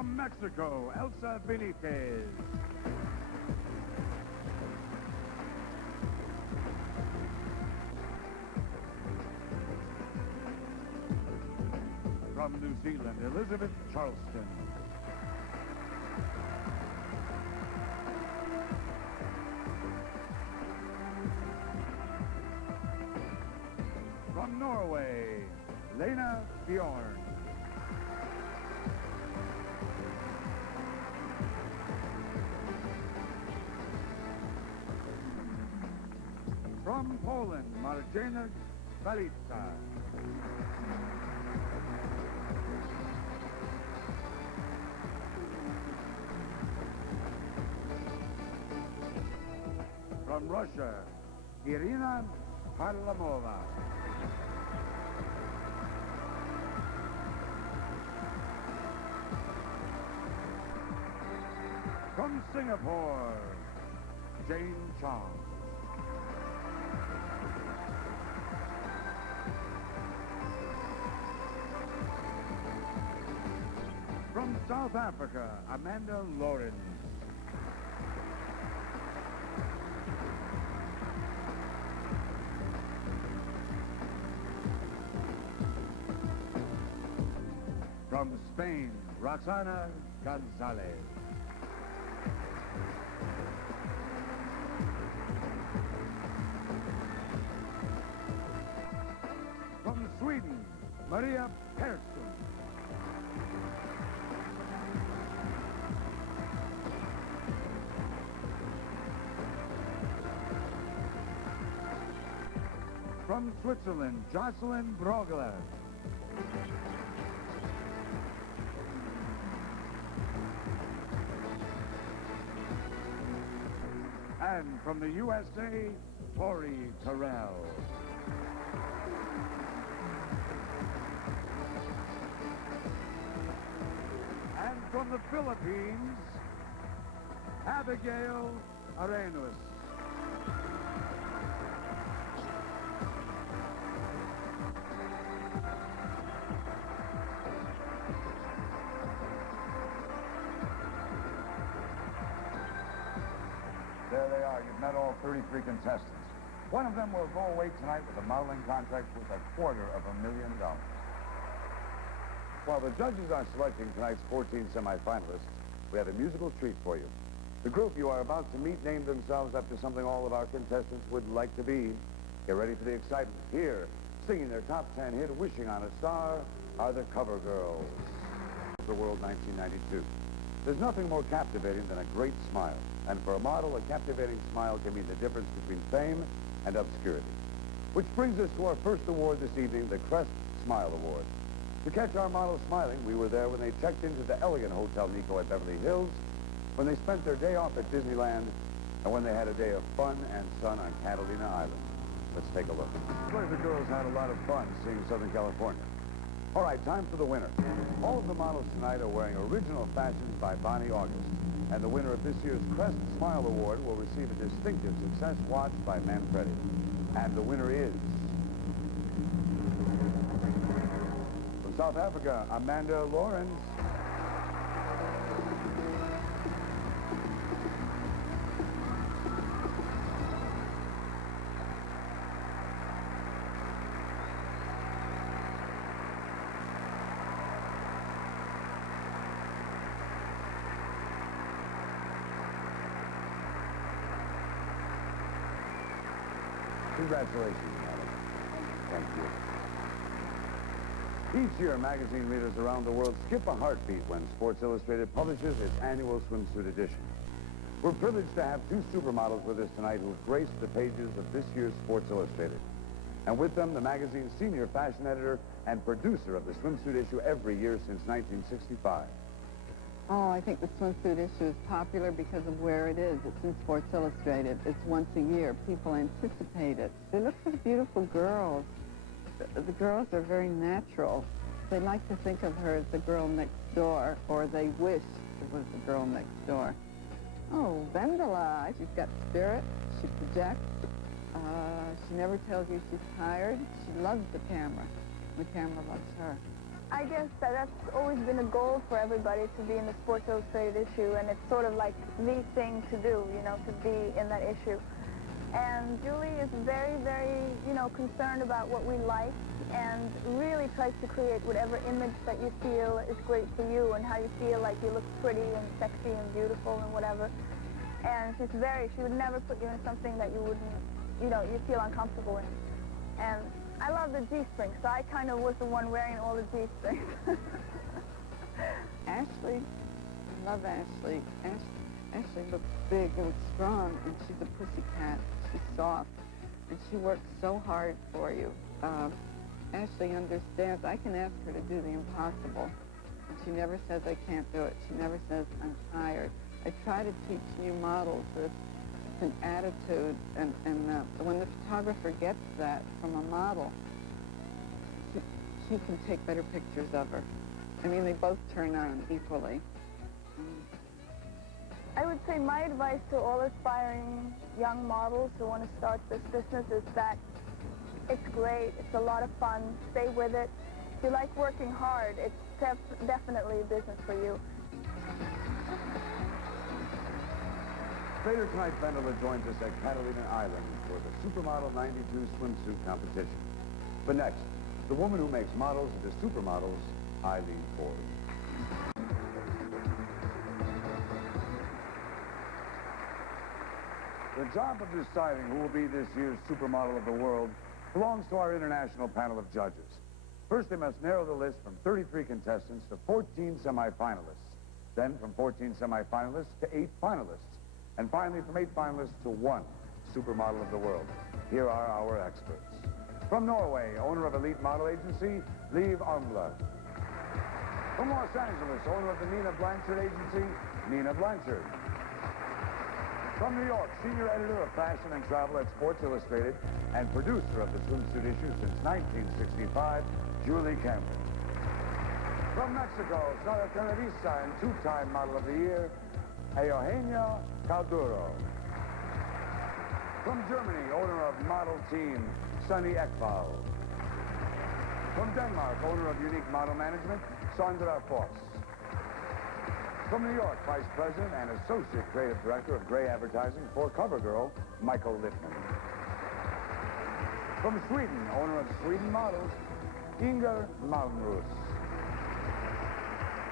From Mexico, Elsa Benitez. From New Zealand, Elizabeth Charleston. From Norway, Lena Bjorn. From Poland, Marjana Balitza. From Russia, Irina Parlamova. From Singapore, Jane Chong. From South Africa, Amanda Lawrence. From Spain, Roxana Gonzalez. From Sweden, Maria Persson. From Switzerland, Jocelyn Brogler. And from the USA, Tori Terrell. And from the Philippines, Abigail Arenas. There they are. You've met all 33 contestants. One of them will go away tonight with a modeling contract worth $250,000. While the judges are selecting tonight's 14 semifinalists, we have a musical treat for you. The group you are about to meet named themselves after something all of our contestants would like to be. Get ready for the excitement. Here, singing their top 10 hit, Wishing on a Star, are the Cover Girls. The World 1992. There's nothing more captivating than a great smile. And for a model, a captivating smile can be the difference between fame and obscurity. Which brings us to our first award this evening, the Crest Smile Award. To catch our models smiling, we were there when they checked into the elegant Hotel Nico at Beverly Hills, when they spent their day off at Disneyland, and when they had a day of fun and sun on Catalina Island. Let's take a look. Looks like the girls had a lot of fun seeing Southern California. All right, time for the winner. All of the models tonight are wearing original fashions by Bonnie August. And the winner of this year's Crest Smile Award will receive a distinctive success watch by Manfredi. And the winner is... from South Africa, Amanda Lawrence. Congratulations, madam. Thank you. Each year, magazine readers around the world skip a heartbeat when Sports Illustrated publishes its annual swimsuit edition. We're privileged to have two supermodels with us tonight who've graced the pages of this year's Sports Illustrated. And with them, the magazine's senior fashion editor and producer of the swimsuit issue every year since 1965. Oh, I think the swimsuit issue is popular because of where it is. It's in Sports Illustrated. It's once a year. People anticipate it. They look for the beautiful girls. The girls are very natural. They like to think of her as the girl next door, or they wish it was the girl next door. Oh, Vendela, she's got spirit. She projects. She never tells you she's tired. She loves the camera. The camera loves her. I guess that's always been a goal for everybody, to be in the Sports Illustrated issue, and it's sort of like the thing to do, you know, to be in that issue. And Julie is very, very, you know, concerned about what we like and really tries to create whatever image that you feel is great for you and how you feel like you look pretty and sexy and beautiful and whatever. And she would never put you in something that you wouldn't, you know, you feel uncomfortable in. And I love the G-string, so I kind of was the one wearing all the G-strings. Ashley, I love Ashley. Ashley looks big and strong, and she's a pussycat. She's soft, and she works so hard for you. Ashley understands. I can ask her to do the impossible, and she never says I can't do it. She never says I'm tired. I try to teach new models this. An attitude, and when the photographer gets that from a model, he can take better pictures of her. I mean, they both turn on equally. I would say my advice to all aspiring young models who want to start this business is that it's great, it's a lot of fun, stay with it. If you like working hard, it's definitely a business for you. Later tonight, Vendela joins us at Catalina Island for the Supermodel 92 swimsuit competition. But next, the woman who makes models into supermodels, Eileen Ford. The job of deciding who will be this year's supermodel of the world belongs to our international panel of judges. First, they must narrow the list from 33 contestants to 14 semifinalists. Then, from 14 semifinalists to 8 finalists. And finally, from 8 finalists to 1 supermodel of the world. Here are our experts. From Norway, owner of elite model agency, Liv Armblad. From Los Angeles, owner of the Nina Blanchard agency, Nina Blanchard. From New York, senior editor of fashion and travel at Sports Illustrated and producer of the swimsuit issue since 1965, Julie Cameron. From Mexico, Sara Teneriza and 2-time Model of the Year, Eugenia Calduro. From Germany, owner of model team, Sunny Ekval. From Denmark, owner of Unique Model Management, Sandra Foss. From New York, Vice President and Associate Creative Director of Grey Advertising for CoverGirl, Michael Littman. From Sweden, owner of Sweden Models, Inger Malmros.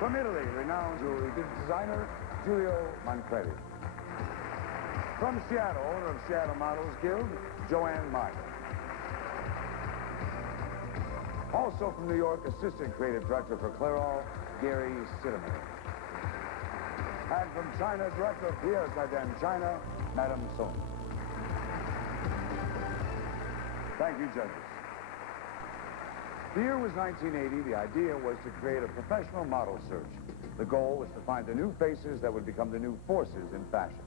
From Italy, renowned jewelry designer, Giulio Manfredi. From Seattle, owner of Seattle Models Guild, Joanne Meyer. Also from New York, Assistant Creative Director for Clairol, Gary Sidemer. And from China, Director of Pierre Cardin China, Madame Song. Thank you, judges. The year was 1980. The idea was to create a professional model search. The goal was to find the new faces that would become the new forces in fashion.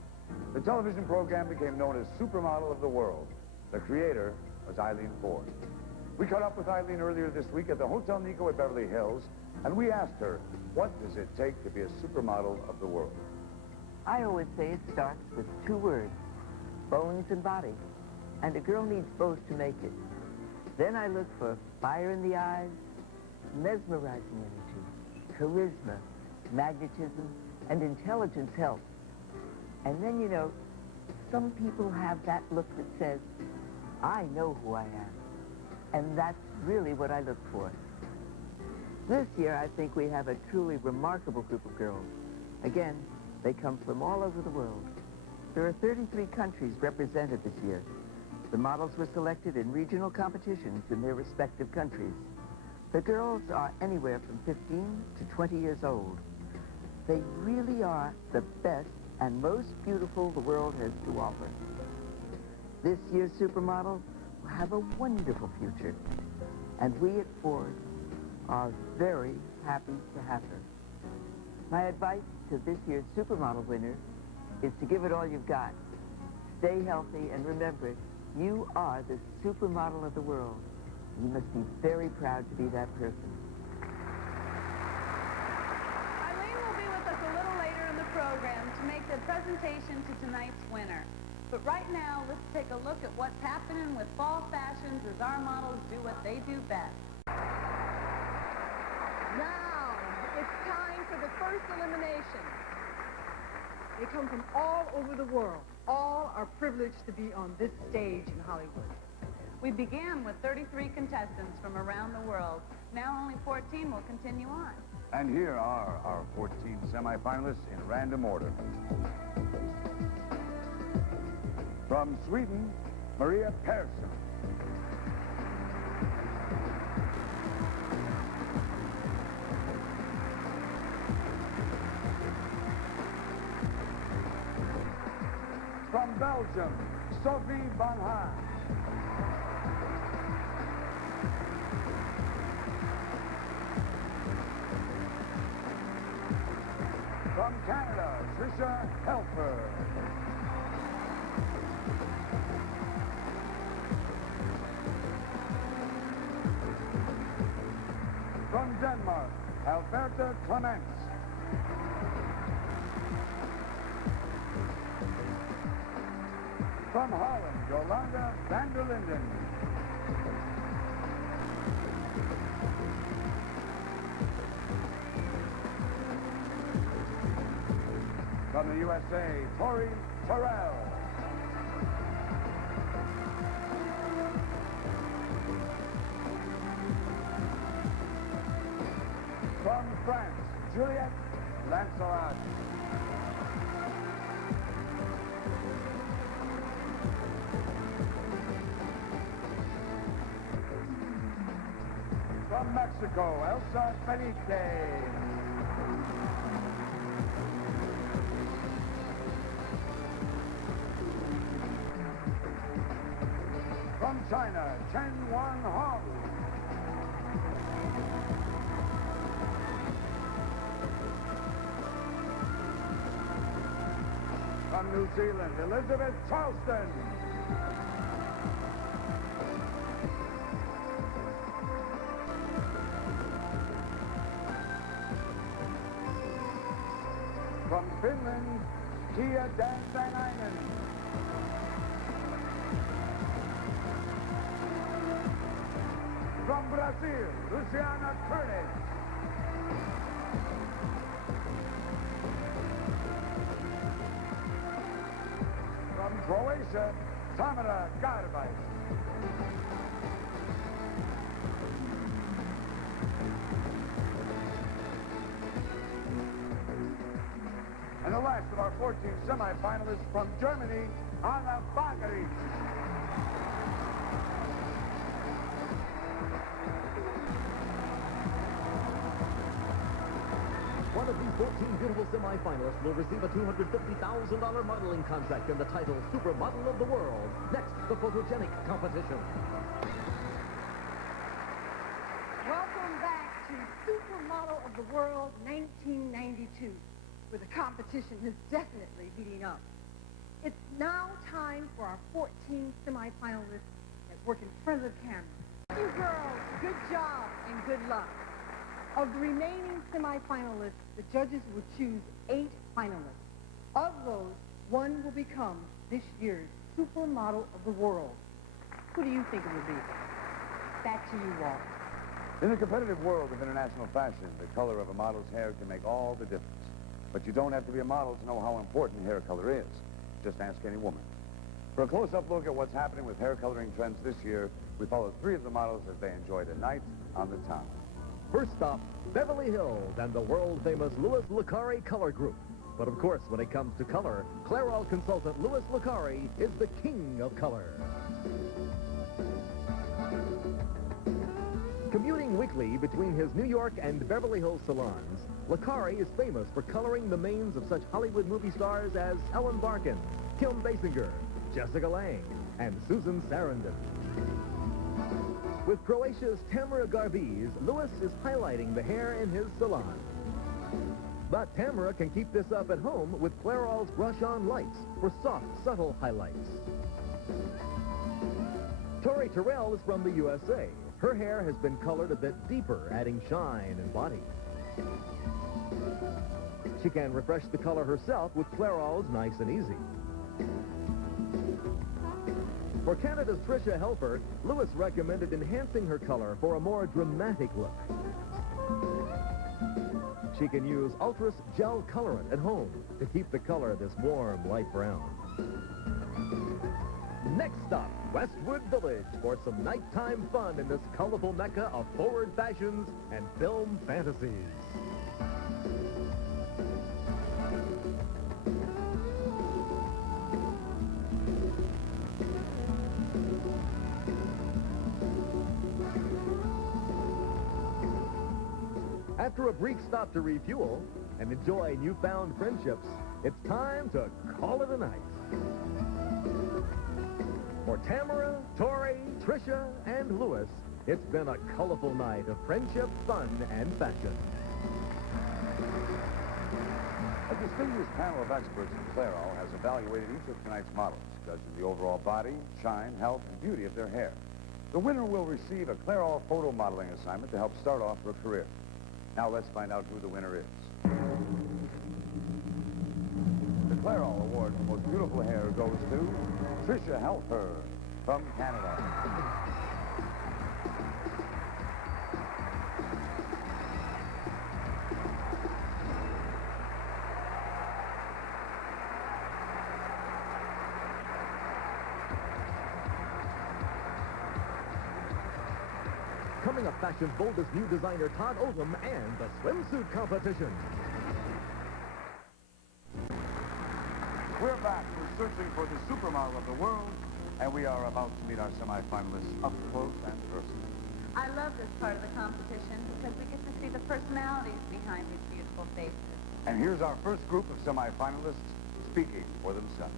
The television program became known as Supermodel of the World. The creator was Eileen Ford. We caught up with Eileen earlier this week at the Hotel Nico at Beverly Hills, and we asked her, what does it take to be a supermodel of the world? I always say it starts with 2 words, bones and body. And a girl needs both to make it. Then I look for fire in the eyes, mesmerizing energy, charisma, magnetism, and intelligence help. And then, you know, some people have that look that says, I know who I am. And that's really what I look for. This year, I think we have a truly remarkable group of girls. Again, they come from all over the world. There are 33 countries represented this year. The models were selected in regional competitions in their respective countries. The girls are anywhere from 15 to 20 years old. They really are the best and most beautiful the world has to offer. This year's supermodel will have a wonderful future, and we at Ford are very happy to have her. My advice to this year's supermodel winner is to give it all you've got. Stay healthy, and remember, you are the supermodel of the world. You must be very proud to be that person. Eileen will be with us a little later in the program to make the presentation to tonight's winner. But right now, let's take a look at what's happening with fall fashions as our models do what they do best. Now, it's time for the first elimination. They come from all over the world. All are privileged to be on this stage in Hollywood. We began with 33 contestants from around the world. Now only 14 will continue on. And here are our 14 semifinalists in random order. From Sweden, Maria Persson. From Belgium, Sophie Van Haan. From Canada, Tricia Helfer. From Denmark, Alberta Clements. From Holland, Jolanda van der Linden. From the USA, Tori Terrell. From France, Juliette Lancelot. From Mexico, Elsa Benitez. From China, Chen Wan Hong. From New Zealand, Elizabeth Charleston. From Finland, Kia Danzanainen. From Brazil, Luciana Curtis. From Croatia, Tamara Garbaj. And the last of our 14 semifinalists from Germany, Anna Bagerich. One of these 14 beautiful semifinalists will receive a $250,000 modeling contract and the title Supermodel of the World. Next, the photogenic competition. Welcome back to Supermodel of the World 1992, where the competition is definitely heating up. It's now time for our 14 semifinalists that work in front of the camera. You girls, good job and good luck. Of the remaining semifinalists, the judges will choose 8 finalists. Of those, 1 will become this year's Supermodel of the World. Who do you think it will be? Back to you, Walt. In the competitive world of international fashion, the color of a model's hair can make all the difference. But you don't have to be a model to know how important hair color is. Just ask any woman. For a close-up look at what's happening with hair coloring trends this year, we followed 3 of the models as they enjoyed a night on the town. First stop, Beverly Hills and the world-famous Louis Licari Color Group. But of course, when it comes to color, Clairol consultant Louis Licari is the king of color. Commuting weekly between his New York and Beverly Hills salons, Licari is famous for coloring the manes of such Hollywood movie stars as Ellen Barkin, Kim Basinger, Jessica Lange, and Susan Sarandon. With Croatia's Tamara Garbiz, Louis is highlighting the hair in his salon. But Tamara can keep this up at home with Clairol's brush-on lights for soft, subtle highlights. Tori Terrell is from the USA. Her hair has been colored a bit deeper, adding shine and body. She can refresh the color herself with Clairol's Nice and Easy. For Canada's Tricia Helfer, Louis recommended enhancing her color for a more dramatic look. She can use Ultras gel colorant at home to keep the color this warm light brown. Next stop, Westwood Village for some nighttime fun in this colorful mecca of forward fashions and film fantasies. After a brief stop to refuel and enjoy newfound friendships, it's time to call it a night. For Tamara, Tori, Tricia, and Louis, it's been a colorful night of friendship, fun, and fashion. A distinguished panel of experts from Clairol has evaluated each of tonight's models, judging the overall body, shine, health, and beauty of their hair. The winner will receive a Clairol photo modeling assignment to help start off her career. Now let's find out who the winner is. The Clairol Award for Most Beautiful Hair goes to Tricia Helfer from Canada. Coming up, fashion's boldest new designer Todd Oldham and the swimsuit competition. We're back. We're searching for the supermodel of the world, and we are about to meet our semifinalists up close and personal. I love this part of the competition because we get to see the personalities behind these beautiful faces. And here's our first group of semifinalists speaking for themselves.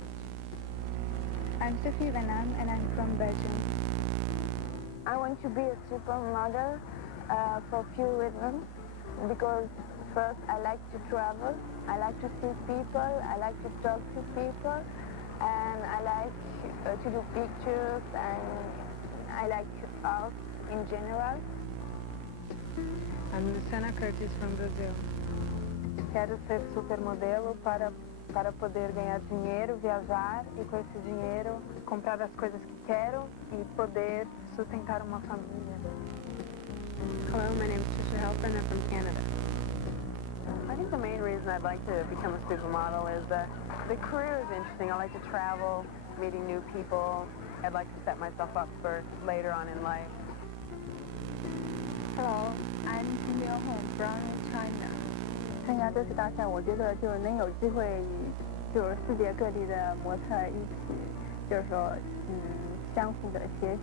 I'm Sophie Renan, and I'm from Belgium. I want to be a supermodel for a few reasons. Because first, I like to travel, I like to see people, I like to talk to people, and I like to do pictures, and I like art in general. I'm Luciana Curtis from Brazil. Quero ser supermodelo para poder ganhar dinheiro, viajar e com esse dinheiro comprar as coisas que quero e poder sustentar uma família. Hello, my name is Tricia Helfer and I'm from Canada. I think the main reason I'd like to become a supermodel is that the career is interesting. I like to travel, meeting new people. I'd like to set myself up for later on in life. Hello, I'm Liu Hong from China. 参加这次大赛，我觉得就是能有机会与就是世界各地的模特一起，就是说相互的学习。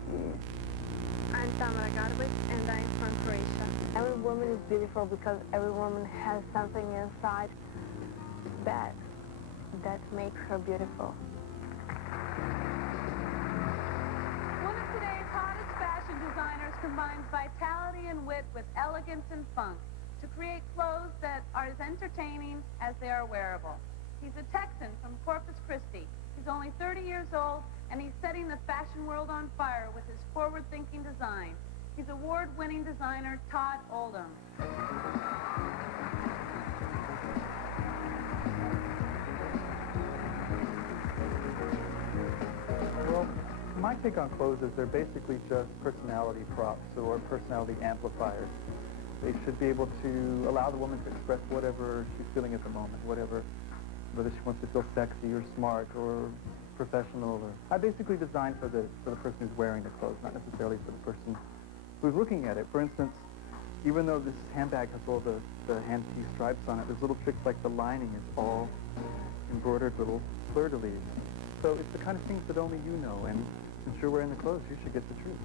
I'm Tamara Garbus and I'm from Croatia. Every woman is beautiful because every woman has something inside that makes her beautiful. One of today's hottest fashion designers combines vitality and wit with elegance and funk to create clothes that are as entertaining as they are wearable. He's a Texan from Corpus Christi. He's only 30 years old, and he's setting the fashion world on fire with his forward-thinking design. He's award-winning designer Todd Oldham. Well, my take on clothes is they're basically just personality props or personality amplifiers. They should be able to allow the woman to express whatever she's feeling at the moment, whether she wants to feel sexy or smart or professional. I basically design for the person who's wearing the clothes, not necessarily for the person who's looking at it. For instance, even though this handbag has all the hand-piece stripes on it, there's little tricks like the lining is all embroidered little fleur-de-lis. So it's the kind of things that only you know, and since you're wearing the clothes, you should get the truth.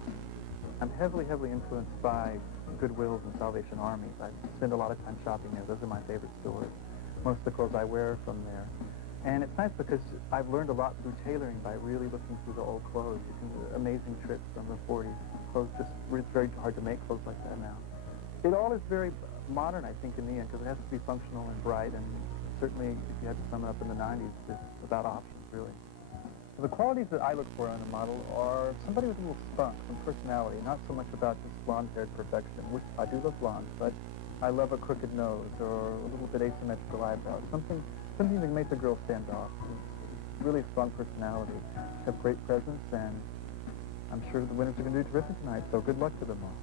I'm heavily influenced by Goodwills and Salvation Armies. I spend a lot of time shopping there. Those are my favorite stores. Most of the clothes I wear are from there. And it's nice because I've learned a lot through tailoring by really looking through the old clothes. You can do amazing tricks from the 40s. It's very hard to make clothes like that now. It all is very modern, I think, in the end, because it has to be functional and bright, and certainly, if you had to sum it up in the 90s, it's about options, really. So the qualities that I look for in a model are somebody with a little spunk, some personality, not so much about just blonde-haired perfection, which I do love blondes, but I love a crooked nose or a little bit asymmetrical eyebrows, something that makes a girl stand off. Really strong personality, have great presence, and I'm sure the winners are going to do terrific tonight, so good luck to them all.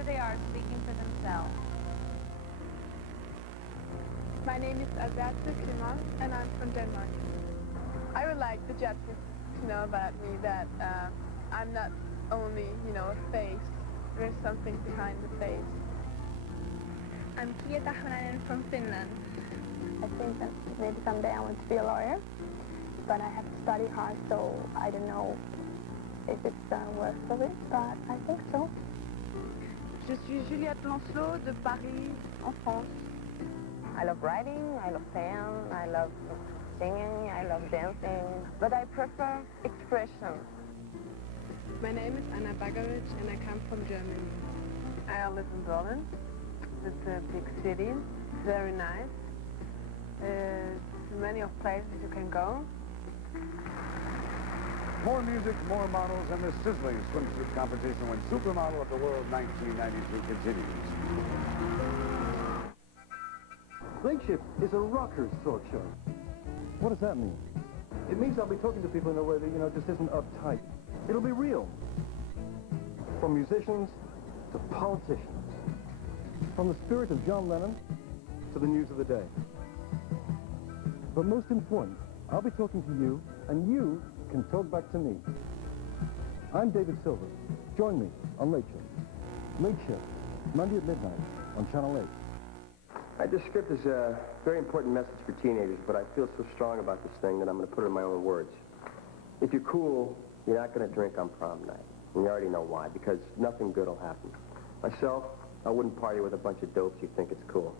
here they are speaking for themselves. My name is Alberte Clement, and I'm from Denmark. I would like the judges to know about me that I'm not only, a face. There's something behind the face. I'm Pia Tahananen from Finland. I think that maybe someday I want to be a lawyer, but I have to study hard, so I don't know if it's worth of it, but I think so. Je suis Juliette Lancelot de Paris, en France. I love writing, I love pen, I love singing, I love dancing, but I prefer expression. My name is Anna Bagaric, and I come from Germany. I live in Berlin. It's a big city. It's very nice. Many of places you can go. More music, more models, and the sizzling swimsuit competition when Supermodel of the World 1992 continues. Late Shift is a rockers talk show. What does that mean? It means I'll be talking to people in a way that, just isn't uptight. It'll be real. From musicians to politicians. From the spirit of John Lennon to the news of the day. But most important, I'll be talking to you, and you can talk back to me. I'm David Silver. Join me on Late Shift. Late Shift, Monday at midnight on Channel 8. This script is a very important message for teenagers, but I feel so strong about this thing that I'm going to put it in my own words. If you're cool, you're not going to drink on prom night. And you already know why, because nothing good will happen. Myself, I wouldn't party with a bunch of dopes who think it's cool.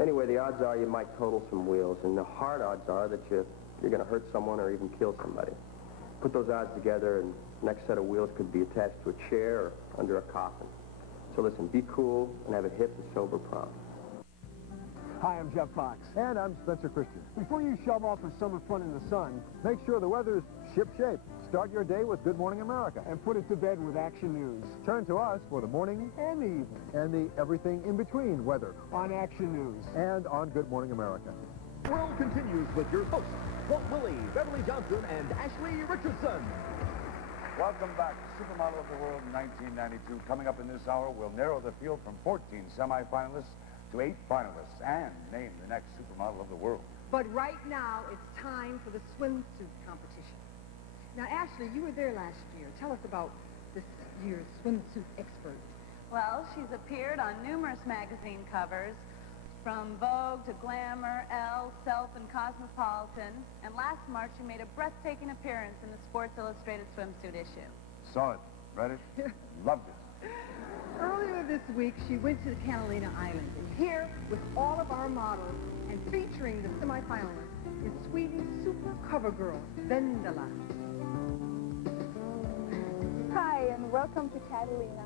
Anyway, the odds are you might total some wheels, and the hard odds are that you're going to hurt someone or even kill somebody. Put those odds together, and the next set of wheels could be attached to a chair or under a coffin. So listen, be cool and have a hip and sober prom. Hi, I'm Jeff Fox. And I'm Spencer Christian. Before you shove off for summer fun in the sun, make sure the weather's ship-shape. Start your day with Good Morning America. And put it to bed with Action News. Turn to us for the morning And the evening. and the everything in between weather. On Action News. And on Good Morning America. World continues with your hosts, Walt Willey, Beverly Johnson, and Ashley Richardson. Welcome back to Supermodel of the World 1992. Coming up in this hour, we'll narrow the field from 14 semifinalists to 8 finalists and name the next Supermodel of the World. But right now, it's time for the swimsuit competition. Now, Ashley, you were there last year. Tell us about this year's swimsuit expert. Well, she's appeared on numerous magazine covers, from Vogue to Glamour, Elle, Self, and Cosmopolitan. And last March, she made a breathtaking appearance in the Sports Illustrated swimsuit issue. Saw it, read it, loved it. Earlier this week, she went to the Catalina Island. And here, with all of our models and featuring the semifinalists, is Sweden's super cover girl, Vendela. Hi, and welcome to Catalina.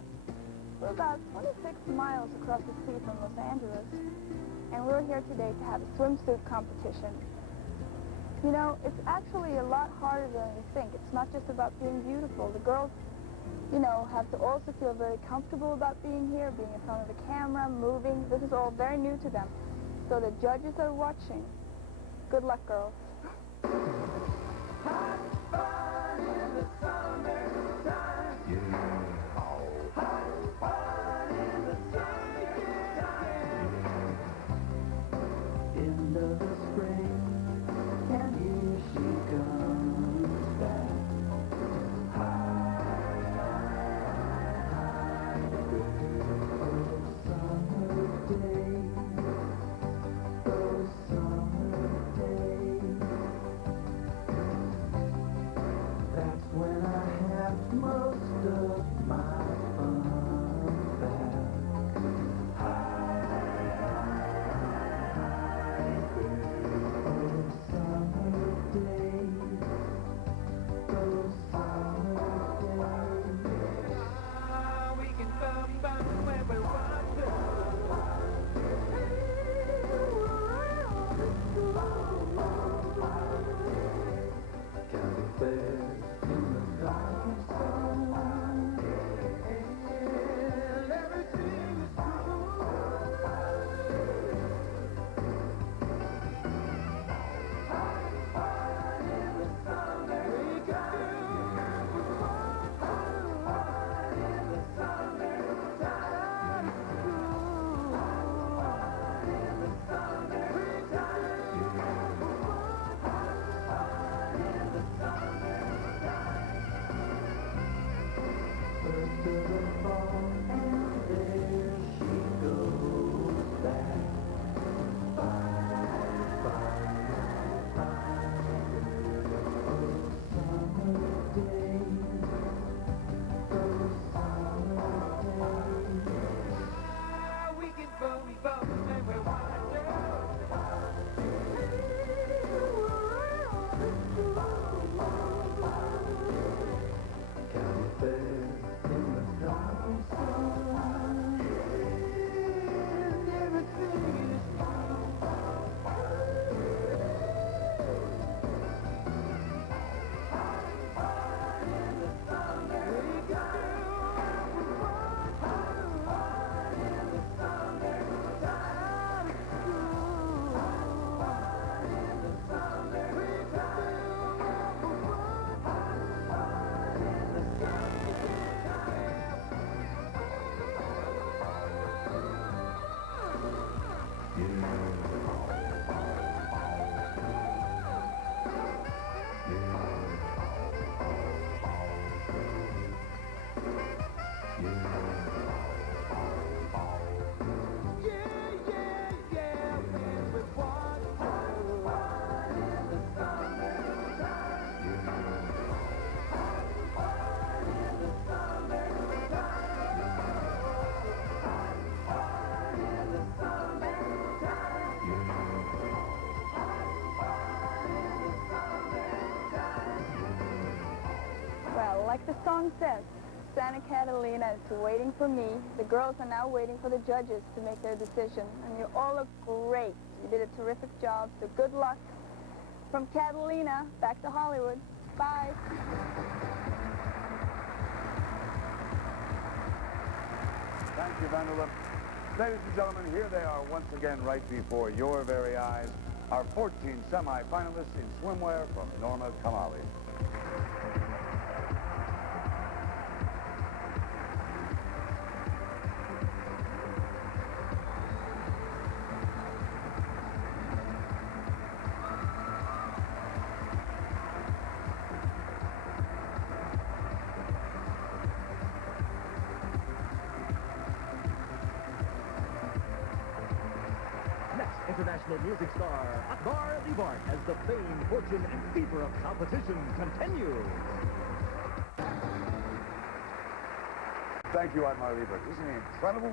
We're about 26 miles across the sea from Los Angeles, and we're here today to have a swimsuit competition. You know, it's actually a lot harder than you think. It's not just about being beautiful. The girls, have to also feel very comfortable about being here, being in front of the camera, moving. This is all very new to them. So the judges are watching. Good luck, girls. song says, Santa Catalina is waiting for me. The girls are now waiting for the judges to make their decision. And you all look great. You did a terrific job, so good luck. From Catalina, back to Hollywood. Bye. Thank you, Vanderlip. Ladies and gentlemen, here they are once again right before your very eyes. Our 14 semi-finalists in swimwear from Norma Kamali. International music star Akbar Leibart as the fame, fortune, and fever of competition continues. Thank you, Akbar Leibart. Isn't he incredible?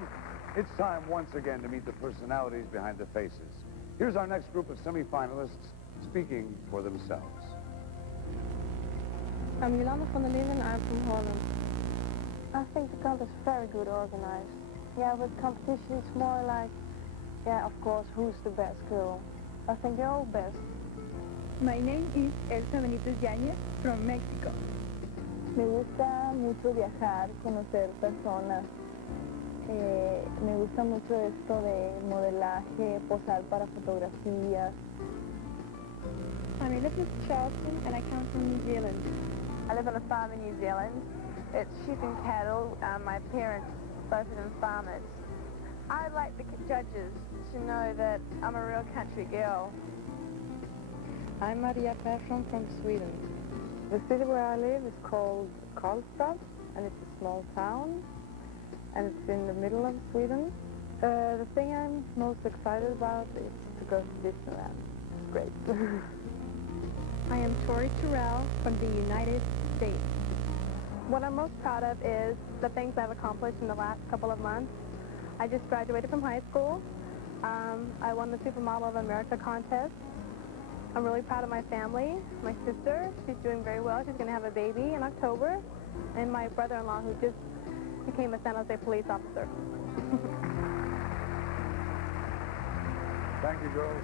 It's time once again to meet the personalities behind the faces. Here's our next group of semi-finalists speaking for themselves. I'm Yolanda van der Linden, I'm from Holland. I think the contest is very good organized. Yeah, but competition is more like, yeah, of course, who's the best girl? I think they're all best. My name is Elsa Benitez Yañez from Mexico. Me gusta mucho viajar, conocer personas. Me gusta mucho esto de modelaje, posar para fotografías. I'm Elizabeth Charleston and I come from New Zealand. I live on a farm in New Zealand. It's sheep and cattle. My parents, both of them farmers. I'd like the judges to know that I'm a real country girl. I'm Maria Persson from Sweden. The city where I live is called Karlstad, and it's a small town, and it's in the middle of Sweden. The thing I'm most excited about is to go to Disneyland. It's great. I am Tori Terrell from the United States. What I'm most proud of is the things I've accomplished in the last couple of months. I just graduated from high school. I won the Supermodel of America contest. I'm really proud of my family. My sister, she's doing very well. She's going to have a baby in October. And my brother-in-law, who just became a San Jose police officer. Thank you, girls.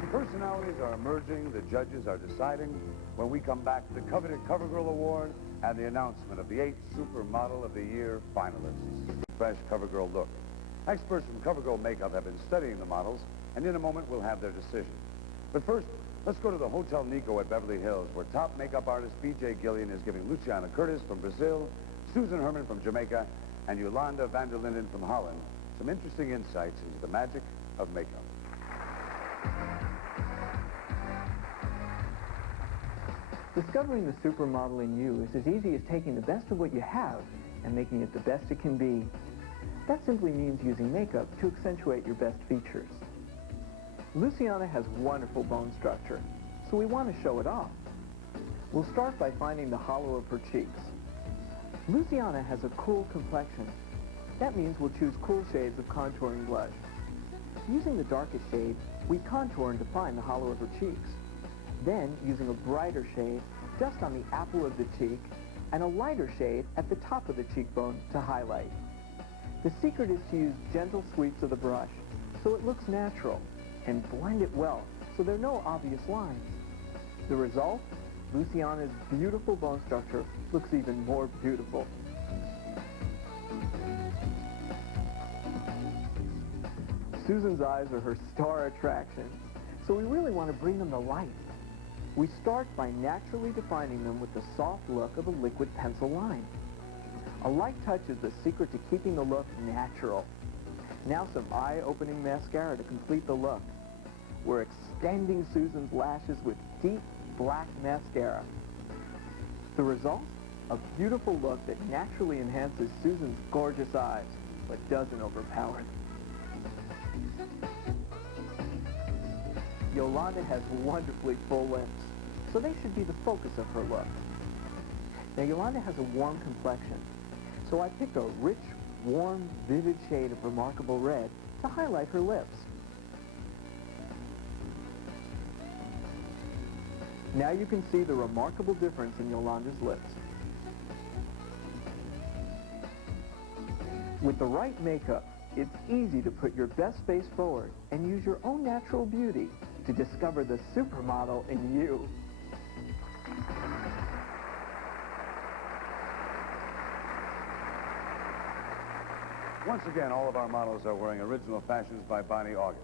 The personalities are emerging. The judges are deciding. When we come back, the coveted CoverGirl Award and the announcement of the 8 Supermodel of the Year finalists. Fresh CoverGirl look. Experts from CoverGirl Makeup have been studying the models, and in a moment we'll have their decision. But first, let's go to the Hotel Nico at Beverly Hills, where top makeup artist B.J. Gillian is giving Luciana Curtis from Brazil, Susan Herman from Jamaica, and Yolanda van der Linden from Holland some interesting insights into the magic of makeup. Discovering the supermodel in you is as easy as taking the best of what you have and making it the best it can be. That simply means using makeup to accentuate your best features. Luciana has wonderful bone structure, so we want to show it off. We'll start by finding the hollow of her cheeks. Luciana has a cool complexion. That means we'll choose cool shades of contouring blush. Using the darkest shade, we contour and define the hollow of her cheeks. Then, using a brighter shade just on the apple of the cheek and a lighter shade at the top of the cheekbone to highlight. The secret is to use gentle sweeps of the brush so it looks natural and blend it well so there are no obvious lines. The result? Luciana's beautiful bone structure looks even more beautiful. Susan's eyes are her star attraction, so we really want to bring them to life. We start by naturally defining them with the soft look of a liquid pencil line. A light touch is the secret to keeping the look natural. Now some eye-opening mascara to complete the look. We're extending Susan's lashes with deep black mascara. The result? A beautiful look that naturally enhances Susan's gorgeous eyes, but doesn't overpower them. Yolanda has wonderfully full lips, so they should be the focus of her look. Now Yolanda has a warm complexion, so I picked a rich, warm, vivid shade of remarkable red to highlight her lips. Now you can see the remarkable difference in Yolanda's lips. With the right makeup, it's easy to put your best face forward and use your own natural beauty to discover the supermodel in you. Once again, all of our models are wearing original fashions by Bonnie August.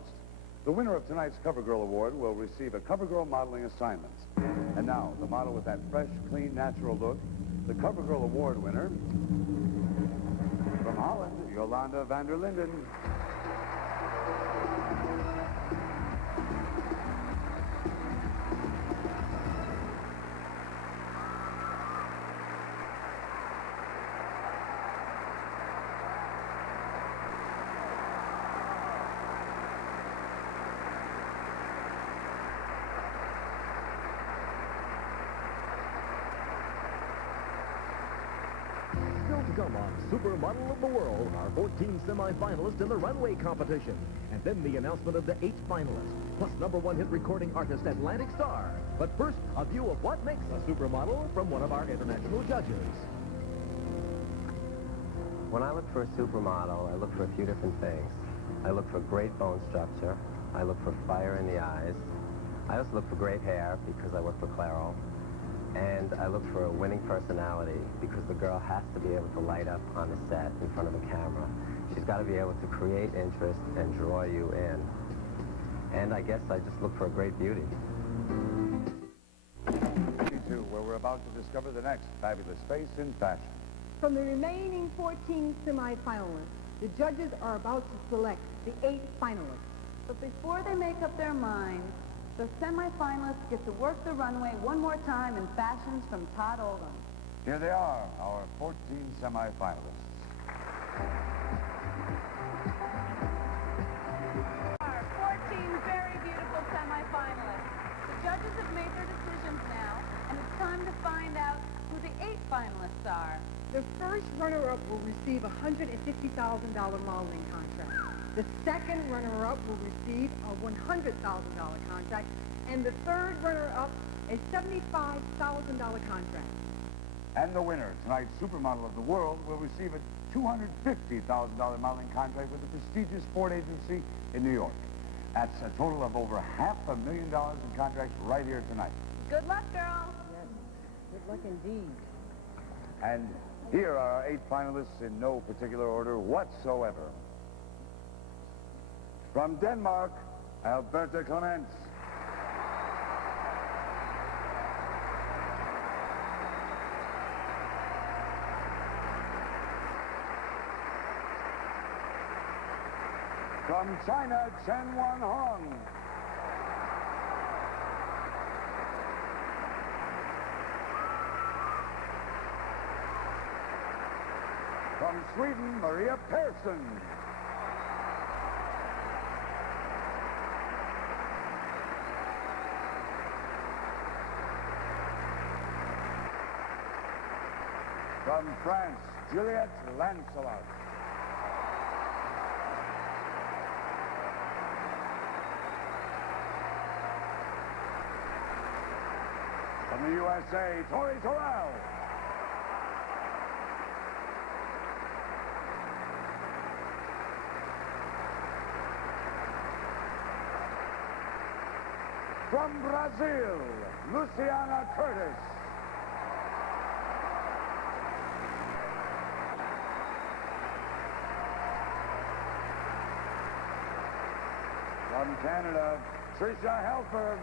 The winner of tonight's CoverGirl Award will receive a CoverGirl modeling assignment. And now, the model with that fresh, clean, natural look, the CoverGirl Award winner, from Holland, Jolanda van der Linden. Still to come on Supermodel of the World, our 14 semi-finalists in the runway competition. And then the announcement of the 8 finalists, plus #1 hit recording artist Atlantic Star. But first, a view of what makes a supermodel from one of our international judges. When I look for a supermodel, I look for a few different things. I look for great bone structure. I look for fire in the eyes. I also look for great hair because I work for Clairol. And I look for a winning personality because the girl has to be able to light up on the set in front of the camera. She's got to be able to create interest and draw you in. And I guess I just look for a great beauty. Where we're about to discover the next fabulous face in fashion. From the remaining 14 semifinalists, the judges are about to select the 8 finalists. But before they make up their minds, the semifinalists get to work the runway one more time in fashions from Todd Oldham. Here they are, our 14 semifinalists. Our 14 very beautiful semifinalists. The judges have made their decisions now, and it's time to find out who the 8 finalists are. The first runner-up will receive a $150,000 modeling contract. The second runner-up will receive a $100,000 contract, and the third runner-up a $75,000 contract. And the winner, tonight's Supermodel of the World, will receive a $250,000 modeling contract with the prestigious Ford agency in New York. That's a total of over $500,000 in contracts right here tonight. Good luck, girls. Yes, good luck indeed. And here are our 8 finalists in no particular order whatsoever. From Denmark, Alberta Clements. From China, Chen Wan Hong. From Sweden, Maria Persson. From France, Juliette Lancelot. From the USA, Tori Terrell. From Brazil, Luciana Curtis. From Canada, Tricia Helfer.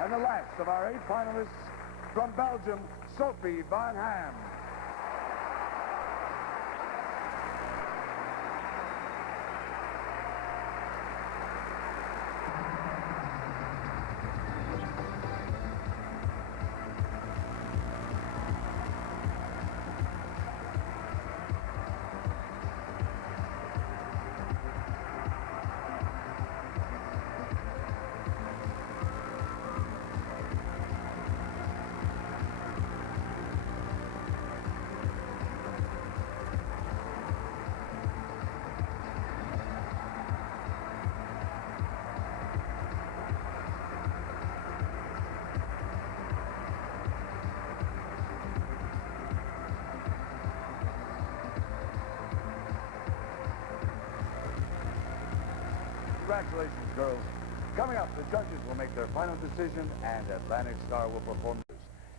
And the last of our 8 finalists, from Belgium, Sophie Van Ham. Congratulations, girls. Coming up, the judges will make their final decision, and Atlantic Star will perform.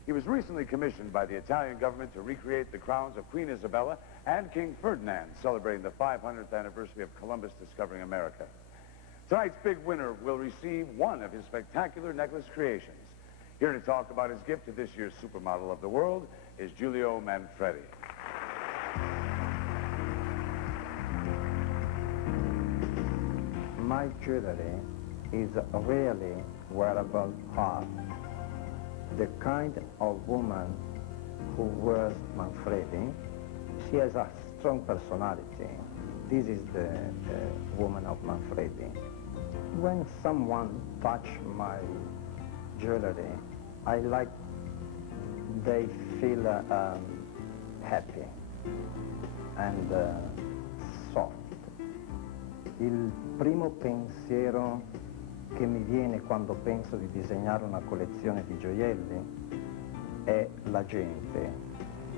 He was recently commissioned by the Italian government to recreate the crowns of Queen Isabella and King Ferdinand, celebrating the 500th anniversary of Columbus discovering America. Tonight's big winner will receive one of his spectacular necklace creations. Here to talk about his gift to this year's Supermodel of the World is Giulio Manfredi. My jewelry is really wearable art. The kind of woman who wears Manfredi, she has a strong personality. This is the woman of Manfredi. When someone touches my jewelry, I like they feel happy and soft. Il primo pensiero che mi viene quando penso di disegnare una collezione di gioielli è la gente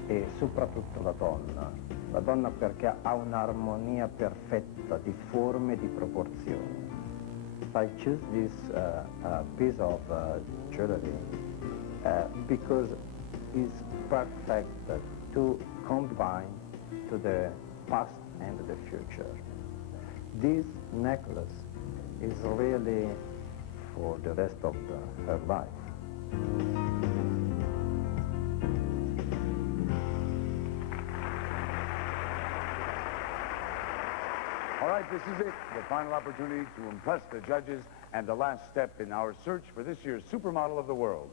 e soprattutto la donna perché ha un'armonia perfetta di forme e di proporzioni. I choose this piece of jewelry because it's perfect to combine to the past and the future. This necklace is really for the rest of her life. All right, this is it, the final opportunity to impress the judges and the last step in our search for this year's Supermodel of the World.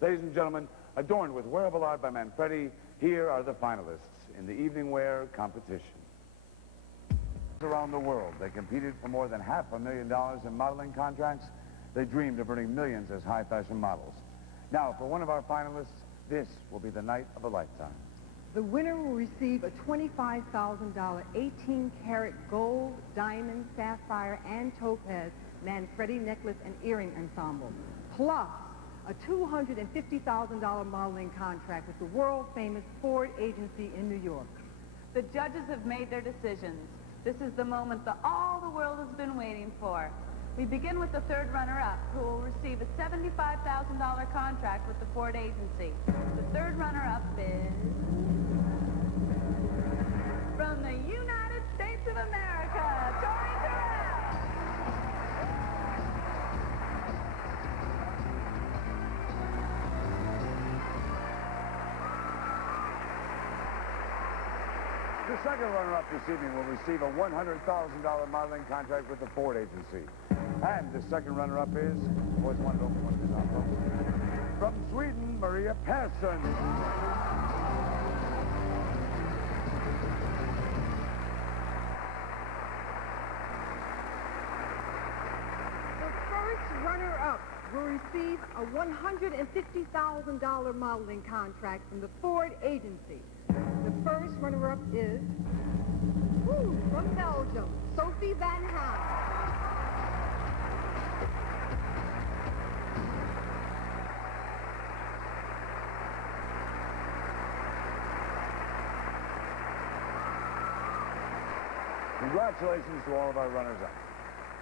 Ladies and gentlemen, adorned with wearable art by Manfredi, here are the finalists in the evening wear competition. Around the world, they competed for more than $500,000 in modeling contracts. They dreamed of earning millions as high fashion models. Now, for one of our finalists, this will be the night of a lifetime. The winner will receive a $25,000 18-karat gold, diamond, sapphire, and topaz Manfredi necklace and earring ensemble, plus a $250,000 modeling contract with the world-famous Ford agency in New York. The judges have made their decisions. This is the moment that all the world has been waiting for. We begin with the third runner-up, who will receive a $75,000 contract with the Ford agency. The third runner-up is from the United States of America, Tricia. The second runner-up this evening will receive a $100,000 modeling contract with the Ford agency. And the second runner-up is, always wanted to open one of these envelopes, from Sweden, Maria Persson. The first runner-up will receive a $150,000 modeling contract from the Ford agency. The first runner-up is, from Belgium, Sophie Van Haan. Congratulations to all of our runners-up.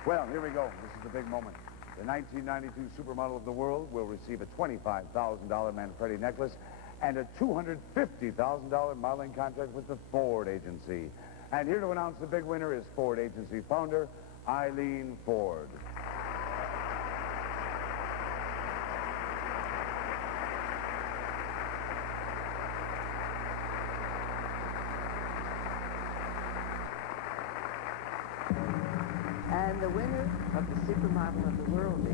Well, here we go. This is the big moment. The 1992 Supermodel of the World will receive a $25,000 Manfredi necklace and a $250,000 modeling contract with the Ford agency. And here to announce the big winner is Ford agency founder, Eileen Ford. And the winner of the Supermodel of the World is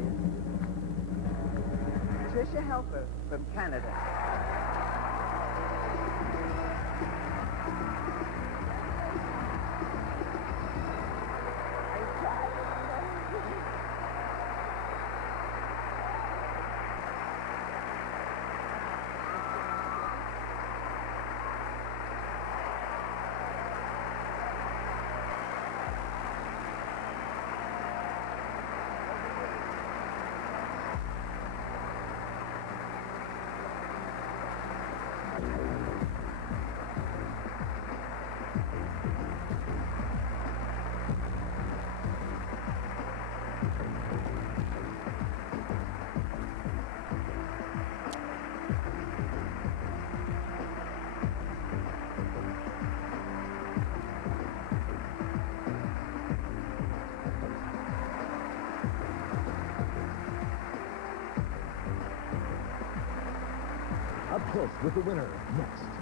Tricia Helfer from Canada. close with the winner next.